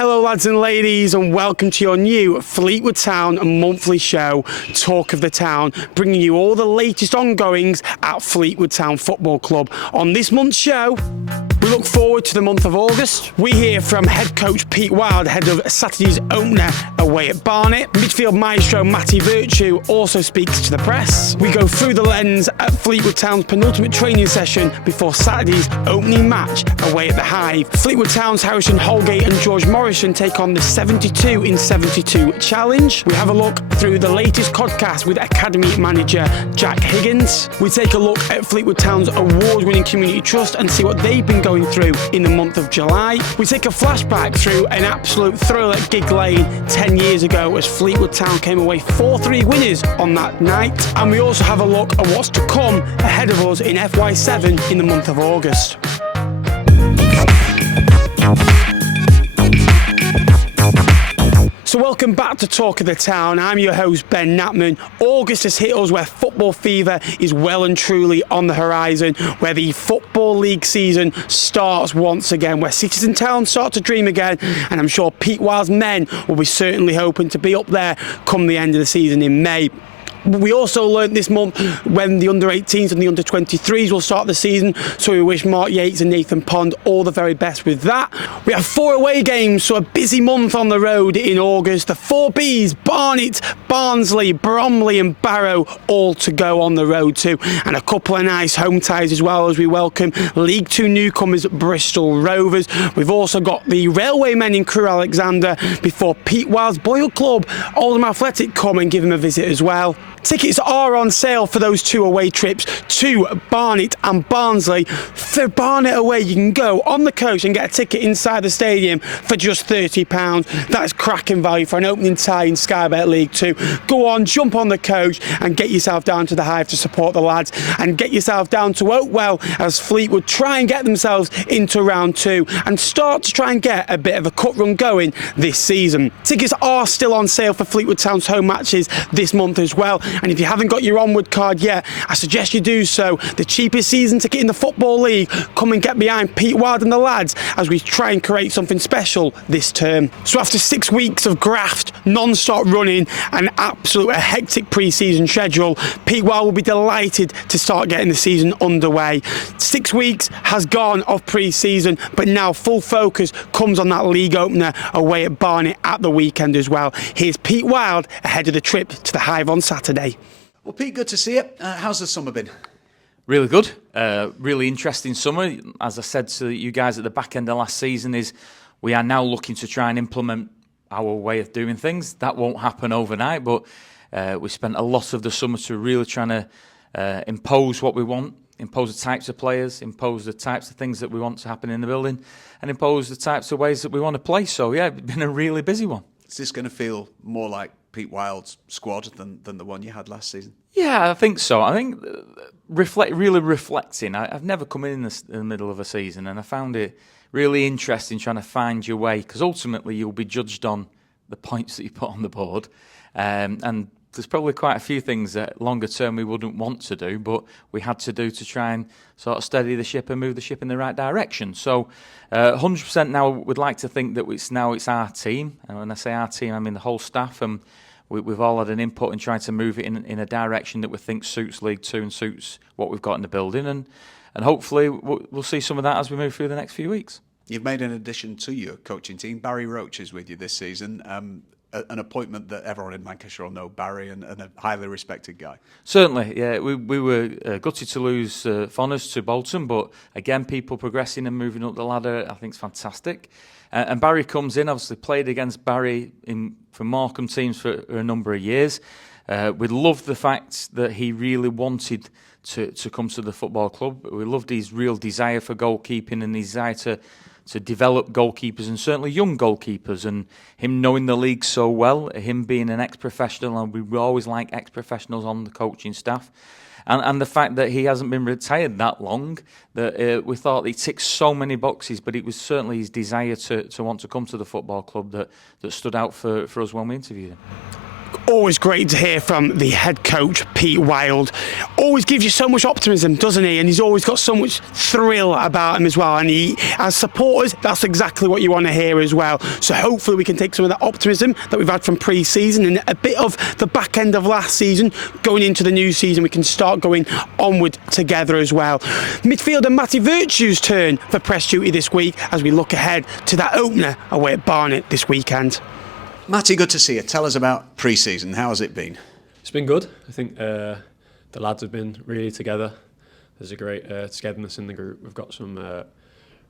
Hello lads and ladies, and welcome to your new Fleetwood Town monthly show, Talk of the Town, bringing you all the latest ongoings at Fleetwood Town Football Club. On this month's show, we look forward to the month of August. We hear from head coach Pete Wild ahead of Saturday's opener away at Barnet. Midfield maestro Matty also speaks to the press. We go through the lens at Fleetwood Town's penultimate training session before Saturday's opening match away at the Hive. Fleetwood Town's Harrison Holgate and George Morrison take on the 72 in 72 challenge. We have a look through the latest podcast with Academy manager Jack Higgins. We take a look at Fleetwood Town's award-winning community trust and see what they've been going through in the month of July. We take a flashback through an absolute thriller at Gig Lane 10 years ago as Fleetwood Town came away 4-3 winners on that night. And we also have a look at what's to come ahead of us in FY7 in the month of August. So welcome back to Talk of the Town. I'm your host, Ben Knappman. August has hit us where football fever is well and truly on the horizon, where the Football League season starts once again, where cities and towns start to dream again, and I'm sure Pete Wild's men will be certainly hoping to be up there come the end of the season in May. We also learnt this month when the under-18s and the under-23s will start the season, so we wish Mark Yates and Nathan Pond all the very best with that. We have 4 away games, so a busy month on the road in August. The 4 Bs, Barnet, Barnsley, Bromley and Barrow all to go on the road too, and a couple of nice home ties as well as we welcome League 2 newcomers Bristol Rovers. We've also got the Railway Men in Crewe Alexander before Pete Wild's Boyle Club, Oldham Athletic, come and give him a visit as well. Tickets are on sale for those 2 away trips to Barnet and Barnsley. For Barnet away, you can go on the coach and get a ticket inside the stadium for just £30. That's cracking value for an opening tie in Sky Bet League 2. Go on, jump on the coach and get yourself down to the Hive to support the lads, and get yourself down to Oakwell as Fleetwood try and get themselves into round 2 and start to try and get a bit of a cut run going this season. Tickets are still on sale for Fleetwood Town's home matches this month as well. And if you haven't got your onward card yet, I suggest you do so. The cheapest season ticket in the Football League. Come and get behind Pete Wild and the lads as we try and create something special this term. So after 6 weeks of graft, non-stop running and absolute hectic pre-season schedule, Pete Wild will be delighted to start getting the season underway. 6 weeks has gone of pre-season, but now full focus comes on that league opener away at Barnet at the weekend as well. Here's Pete Wild ahead of the trip to the Hive on Saturday. Well, Pete, good to see you. How's the summer been? Really good. Really interesting summer. As I said to you guys at the back end of last season, is we are now looking to try and implement our way of doing things. That won't happen overnight, but we spent a lot of the summer to really trying to impose what we want, impose the types of players, impose the types of things that we want to happen in the building, and impose the types of ways that we want to play. So, yeah, it's been a really busy one. Is this going to feel more like Pete Wild's squad than the one you had last season? Yeah, I think so. I think really reflecting. I've never come in the middle of a season, and I found it really interesting trying to find your way, because ultimately you'll be judged on the points that you put on the board, and there's probably quite a few things that longer term we wouldn't want to do, but we had to do to try and sort of steady the ship and move the ship in the right direction. So 100% now we'd like to think that it's our team, and when I say our team I mean the whole staff, and we've all had an input in trying to move it in a direction that we think suits League 2 and suits what we've got in the building, and hopefully we'll see some of that as we move through the next few weeks. You've made an addition to your coaching team. Barry Roach is with you this season. An appointment that everyone in Lancashire will know Barry, and a highly respected guy. Certainly, yeah. We were gutted to lose Fonners to Bolton, but again, people progressing and moving up the ladder, I think is fantastic. And Barry comes in, obviously played against Barry for Morecambe teams for a number of years. We loved the fact that he really wanted to come to the football club. We loved his real desire for goalkeeping and his desire to develop goalkeepers, and certainly young goalkeepers, and him knowing the league so well, him being an ex-professional, and we always like ex-professionals on the coaching staff, and the fact that he hasn't been retired that long, that we thought he ticked so many boxes, but it was certainly his desire to want to come to the football club that stood out for us when we interviewed him. Always great to hear from the head coach, Pete Wild. Always gives you so much optimism, doesn't he? And he's always got so much thrill about him as well. And as supporters, that's exactly what you want to hear as well. So hopefully we can take some of that optimism that we've had from pre-season and a bit of the back end of last season going into the new season. We can start going onward together as well. Midfielder Matty Virtue's turn for press duty this week as we look ahead to that opener away at Barnet this weekend. Matty, good to see you. Tell us about pre-season. How has it been? It's been good. I think the lads have been really together. There's a great togetherness in the group. We've got some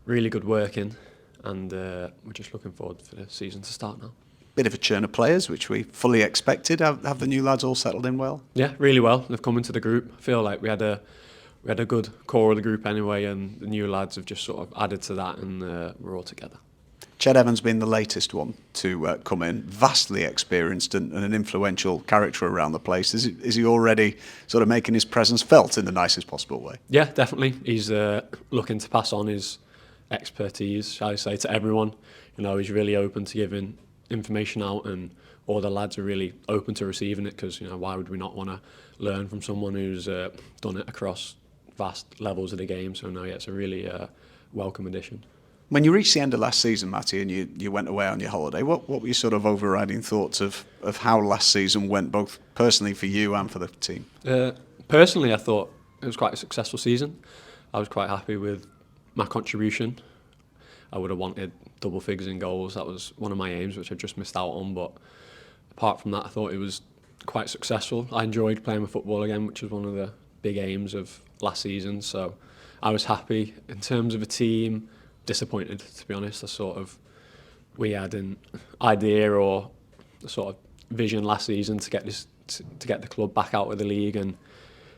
really good work in, and we're just looking forward for the season to start now. Bit of a churn of players, which we fully expected. Have the new lads all settled in well? Yeah, really well. They've come into the group. I feel like we had a good core of the group anyway, and the new lads have just sort of added to that, and we're all together. Ched Evans being the latest one to come in, vastly experienced and an influential character around the place. Is he already sort of making his presence felt in the nicest possible way? Yeah, definitely. He's looking to pass on his expertise, shall I say, to everyone. You know, he's really open to giving information out, and all the lads are really open to receiving it because, you know, why would we not want to learn from someone who's done it across vast levels of the game? So, no, yeah, it's a really welcome addition. When you reached the end of last season, Matty, and you went away on your holiday, what were your sort of overriding thoughts of how last season went, both personally for you and for the team? Personally, I thought it was quite a successful season. I was quite happy with my contribution. I would have wanted double figures in goals. That was one of my aims, which I just missed out on. But apart from that, I thought it was quite successful. I enjoyed playing with football again, which was one of the big aims of last season. So I was happy. In terms of a team, disappointed, to be honest. We had an idea or a sort of vision last season to get the club back out of the league, and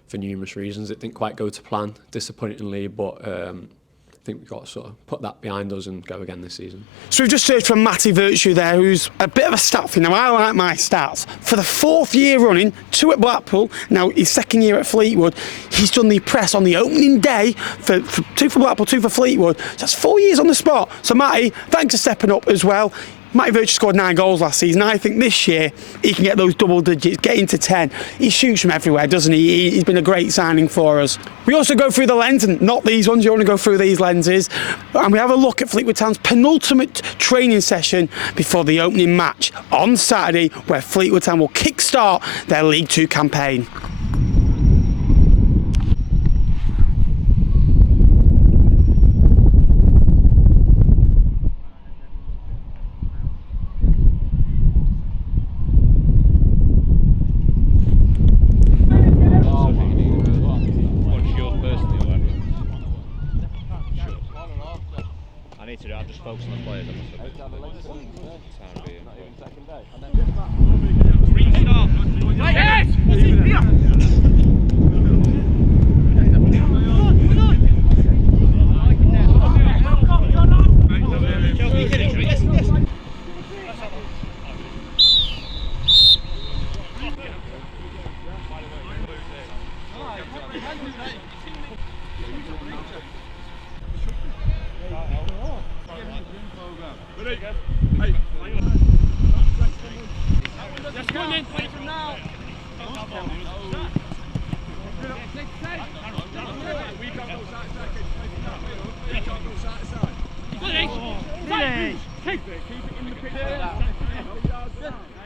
for numerous reasons it didn't quite go to plan, disappointingly, but I think we've got to sort of put that behind us and go again this season. So we've just heard from Matty Virtue there, who's a bit of a stat for you. Now, I like my stats. For the 4th year running, 2 at Blackpool, now his 2nd year at Fleetwood, he's done the press on the opening day for 2 for Blackpool, 2 for Fleetwood. So that's 4 years on the spot. So Matty, thanks for stepping up as well. Matty Virtue scored 9 goals last season. I think this year he can get those double digits, get into 10. He shoots from everywhere, doesn't he? He's been a great signing for us. We also go through the lens, and not these ones, you want to go through these lenses. And we have a look at Fleetwood Town's penultimate training session before the opening match on Saturday, where Fleetwood Town will kickstart their League 2 campaign. I'm just focusing on the players.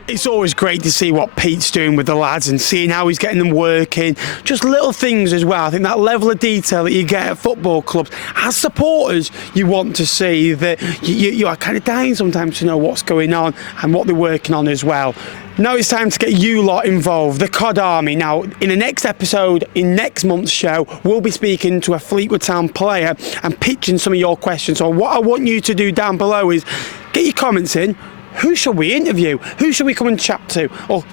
It's always great to see what Pete's doing with the lads and seeing how he's getting them working. Just little things as well. I think that level of detail that you get at football clubs, as supporters, you want to see that you are kind of dying sometimes to know what's going on and what they're working on as well. Now it's time to get you lot involved, the COD Army. Now, in the next episode, in next month's show, we'll be speaking to a Fleetwood Town player and pitching some of your questions. So what I want you to do down below is get your comments in. Who should we interview? Who should we come and chat to? Or,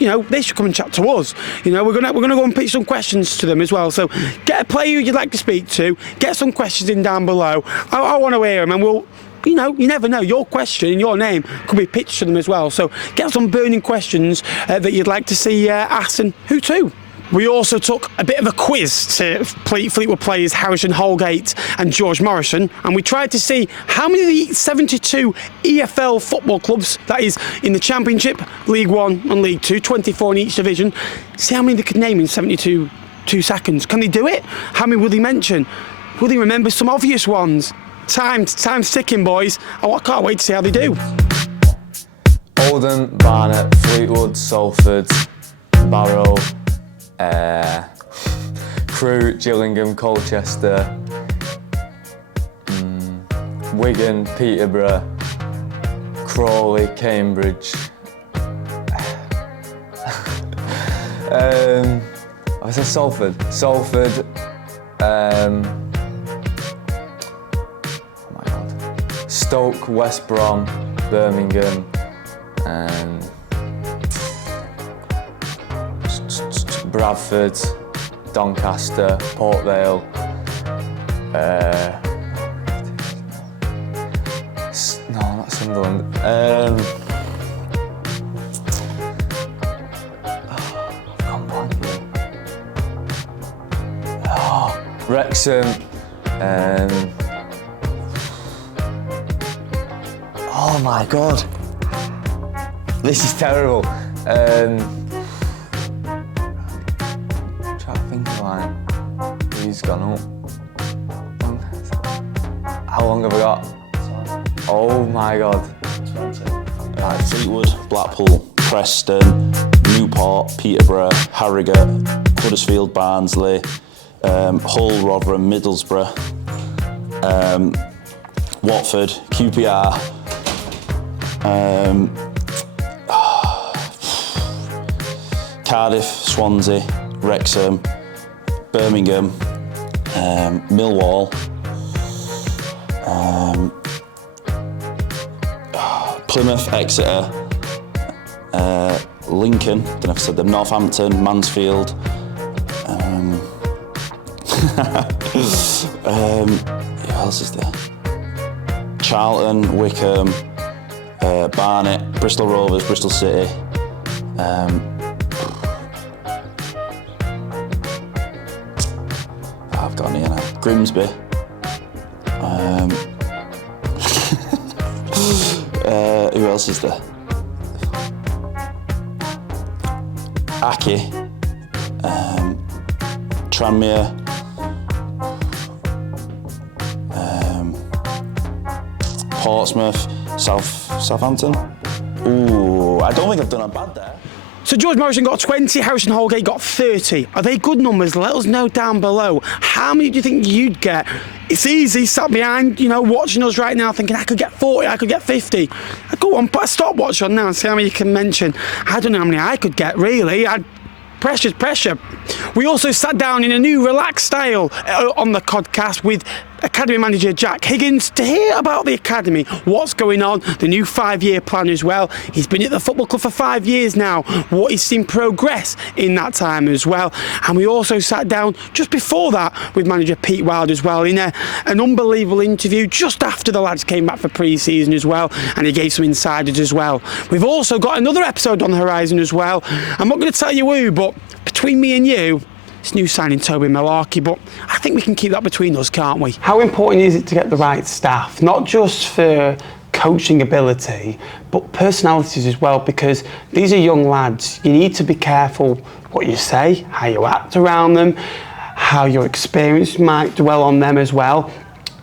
you know, they should come and chat to us. You know, we're gonna go and pitch some questions to them as well. So get a player you'd like to speak to, get some questions in down below. I want to hear them, and we'll, you know, you never know. Your question and your name could be pitched to them as well. So get some burning questions that you'd like to see asked, and who to. We also took a bit of a quiz to Fleetwood players Harrison Holgate and George Morrison, and we tried to see how many of the 72 EFL football clubs, that is in the Championship, League One and League Two, 24 in each division, see how many they could name in 72 seconds. Can they do it? How many will they mention? Will they remember some obvious ones? Time's ticking, boys. I can't wait to see how they do. Oldham, Barnet, Fleetwood, Salford, Barrow, Crewe, Gillingham, Colchester, Wigan, Peterborough, Crawley, Cambridge. I said Salford. Oh my God. Stoke, West Brom, Birmingham, Bradford, Doncaster, Port Vale, no, not Sunderland. Wrexham, oh my God, this is terrible. Try to think of one. He's gone up. How long have I got? Oh my God. Right, Fleetwood, Blackpool, Preston, Newport, Peterborough, Harrogate, Huddersfield, Barnsley, Hull, Rotherham, Middlesbrough, Watford, QPR, Cardiff, Swansea, Wrexham, Birmingham, Millwall, Plymouth, Exeter, Lincoln, don't know if I said them, Northampton, Mansfield, who else is there? Charlton, Wickham, Barnet, Bristol Rovers, Bristol City. I've got an here now. Grimsby. Who else is there? Aki, Tranmere, Portsmouth, Southampton. Ooh, I don't think I've done a bad there. So George Morrison got 20, Harrison Holgate got 30. Are they good numbers? Let us know down below. How many do you think you'd get? It's easy, sat behind, watching us right now thinking I could get 40, I could get 50. Go on, put a stopwatch on now and see how many you can mention. I don't know how many I could get, really. Pressure's pressure. We also sat down in a new relaxed style on the podcast with Academy manager Jack Higgins to hear about the Academy, what's going on, the new 5-year plan as well. He's been at the football club for 5 years now, what he's seen progress in that time as well. And we also sat down just before that with manager Pete Wild as well in an unbelievable interview just after the lads came back for pre-season as well, and he gave some insiders as well. We've also got another episode on the horizon as well. I'm not going to tell you who, but between me and you, it's new signing Toby Malarkey, but I think we can keep that between us, can't we? How important is it to get the right staff, not just for coaching ability, but personalities as well, because these are young lads. You need to be careful what you say, how you act around them, how your experience might dwell on them as well.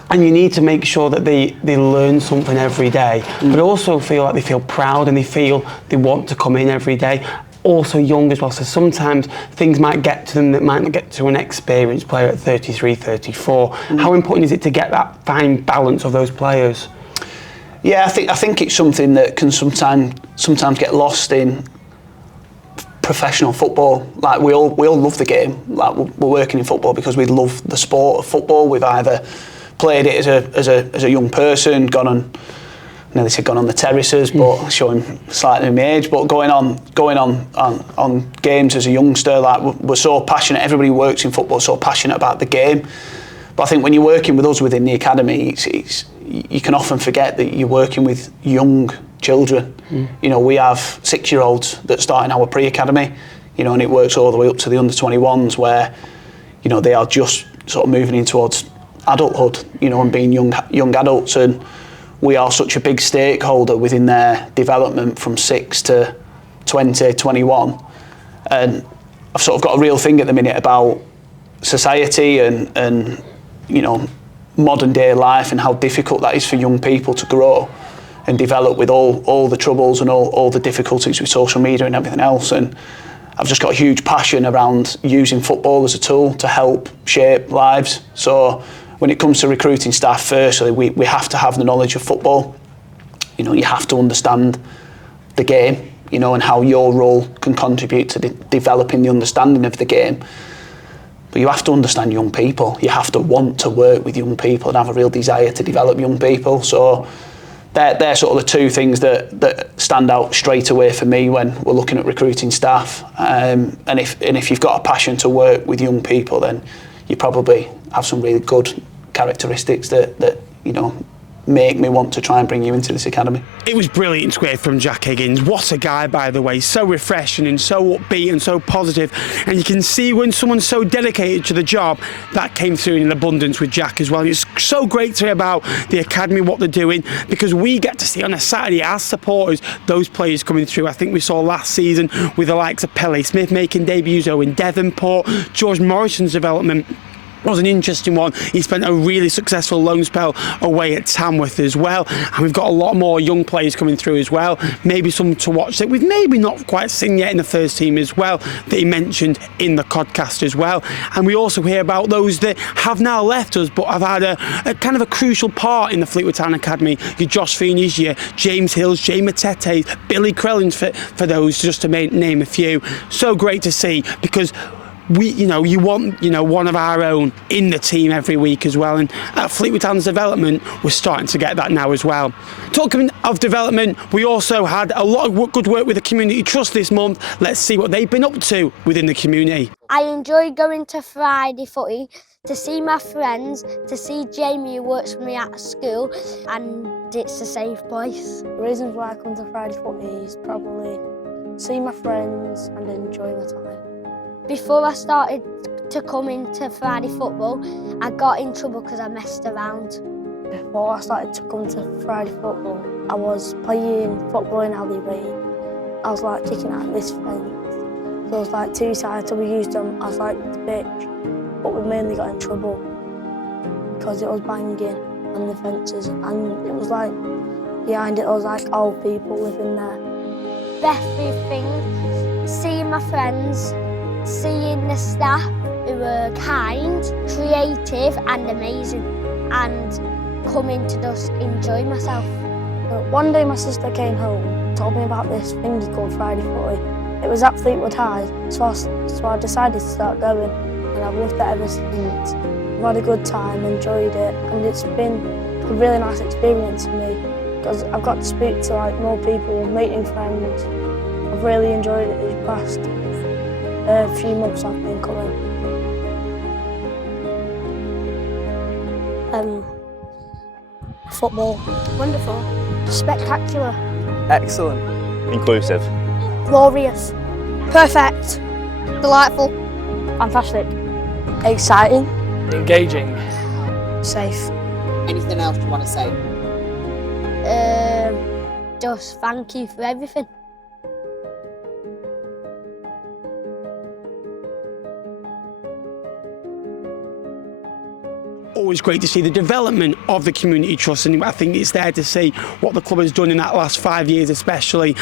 And you need to make sure that they learn something every day, but also feel like they feel proud and they feel they want to come in every day. Also young as well, so sometimes things might get to them that might not get to an experienced player at 33, 34. How important is it to get that fine balance of those players? Yeah, I think it's something that can sometimes get lost in professional football. Like we all love the game. Like we're working in football because we love the sport of football. We've either played it as a young person, gone on the terraces, but showing slightly my age. But going on games as a youngster, like we're so passionate. Everybody who works in football is so passionate about the game. But I think when you're working with us within the academy, you can often forget that you're working with young children. We have 6-year-olds that start in our pre-academy. you know, and it works all the way up to the under-21s where, you know, they are just sort of moving in towards adulthood, you know, and being young adults, and we are such a big stakeholder within their development from 6 to 20, 21, and I've sort of got a real thing at the minute about society and you know, modern day life and how difficult that is for young people to grow and develop with all the troubles and all the difficulties with social media and everything else. And I've just got a huge passion around using football as a tool to help shape lives. So when it comes to recruiting staff, firstly, we have to have the knowledge of football. You know, you have to understand the game, you know, and how your role can contribute to developing the understanding of the game. But you have to understand young people. You have to want to work with young people and have a real desire to develop young people. So they're sort of the two things that stand out straight away for me when we're looking at recruiting staff. And if you've got a passion to work with young people, then you probably have some really good characteristics that you know, make me want to try and bring you into this academy. It was brilliant to hear from Jack Higgins. What a guy, by the way. So refreshing and so upbeat and so positive. And you can see when someone's so dedicated to the job, that came through in abundance with Jack as well. It's so great to hear about the academy, what they're doing, because we get to see on a Saturday as supporters those players coming through. I think we saw last season with the likes of Pele Smith making debuts in Devonport, George Morrison's development was an interesting one. He spent a really successful loan spell away at Tamworth as well, and we've got a lot more young players coming through as well, maybe some to watch that we've maybe not quite seen yet in the first team as well, that he mentioned in the podcast as well. And we also hear about those that have now left us but have had a kind of a crucial part in the Fleetwood Town Academy. Your Josh Feeney's, your James Hills, Jay Matete's, Billy Krellins, for those, just to name a few. So great to see, because you want, one of our own in the team every week as well. And at Fleetwood Town's development, we're starting to get that now as well. Talking of development, we also had a lot of good work with the Community Trust this month. Let's see what they've been up to within the community. I enjoy going to Friday footy to see my friends, to see Jamie who works for me at school, and it's a safe place. The reasons why I come to Friday footy is probably see my friends and enjoy my time. Before I started to come into Friday football, I got in trouble because I messed around. Before I started to come to Friday football, I was playing football in alleyway. I was like kicking at this fence. So there was like two sides, so we used them as like the pitch, but we mainly got in trouble because it was banging on the fences, and it was like behind it was like old people living there. Best thing, seeing my friends, seeing the staff who were kind, creative and amazing, and coming to just enjoy myself. One day my sister came home, told me about this thingy called Friday footy. It was at Fleetwood High, so I decided to start going, and I've loved it ever since. I've had a good time, enjoyed it, and it's been a really nice experience for me because I've got to speak to like more people, meeting friends. I've really enjoyed it these past few months I've been coming. Football. Wonderful. Spectacular. Excellent. Inclusive. Glorious. Perfect. Delightful. Fantastic. Exciting. Engaging. Safe. Anything else you want to say? Just thank you for everything. Always great to see the development of the Community Trust, and I think it's there to see what the club has done in that last 5 years especially.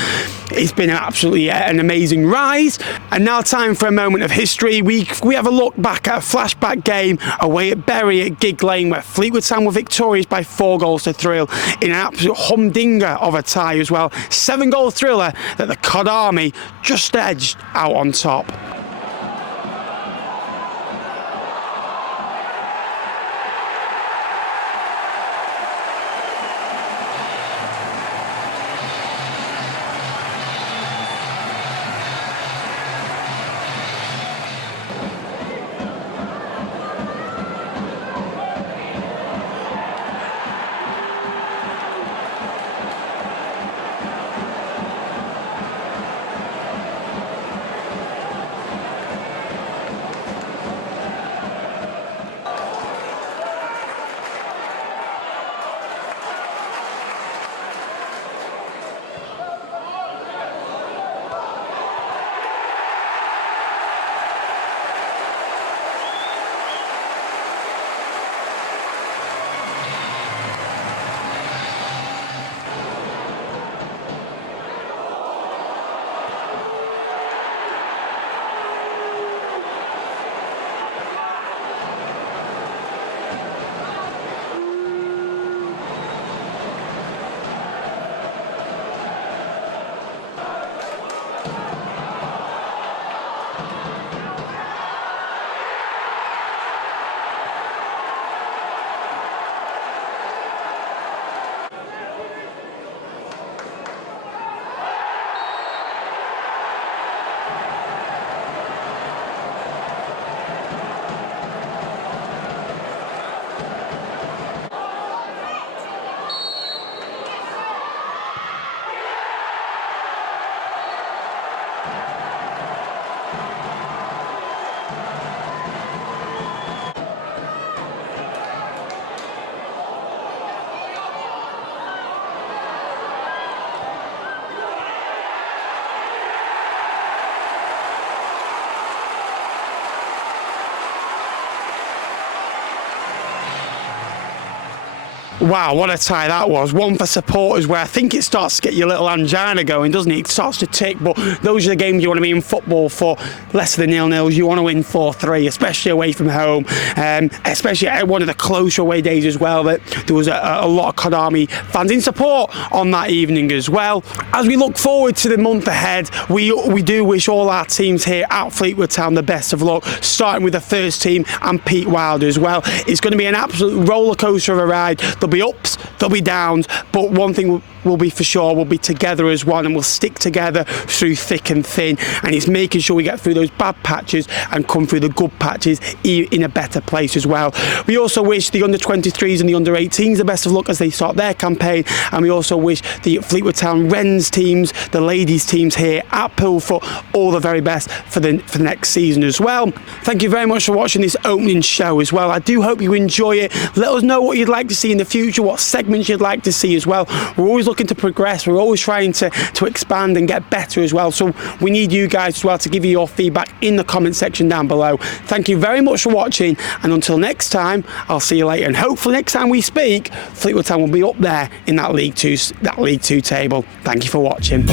It's been absolutely an amazing rise. And now time for a moment of history. We have a look back at a flashback game away at Bury at Gig Lane, where Fleetwood Town were victorious by 4-3 in an absolute humdinger of a tie as well. 7-goal thriller that the Cod Army just edged out on top. Wow, what a tie that was. One for supporters where I think it starts to get your little angina going, doesn't it? It starts to tick, but those are the games you want to be in football for. Lesser than 0-0s. You want to win 4-3, especially away from home, especially at one of the closer away days as well. That there was a lot of Cod Army fans in support on that evening as well. As we look forward to the month ahead, we do wish all our teams here at Fleetwood Town the best of luck, starting with the first team and Pete Wilder as well. It's going to be an absolute roller coaster of a ride. There'll be ups, there'll be downs, but one thing will be for sure, we'll be together as one, and we'll stick together through thick and thin, and it's making sure we get through those bad patches and come through the good patches in a better place as well. We also wish the under-23s and the under-18s the best of luck as they start their campaign, and we also wish the Fleetwood Town Wrens teams, the ladies teams here at Pilfoot, all the very best for the next season as well. Thank you very much for watching this opening show as well. I do hope you enjoy it. Let us know what you'd like to see in the future, what segments you'd like to see as well. We're always looking to progress, we're always trying to expand and get better as well, so we need you guys as well to give you your feedback in the comment section down below. Thank you very much for watching, and until next time, I'll see you later, and hopefully next time we speak, Fleetwood Town will be up there in that League Two table. Thank you for watching.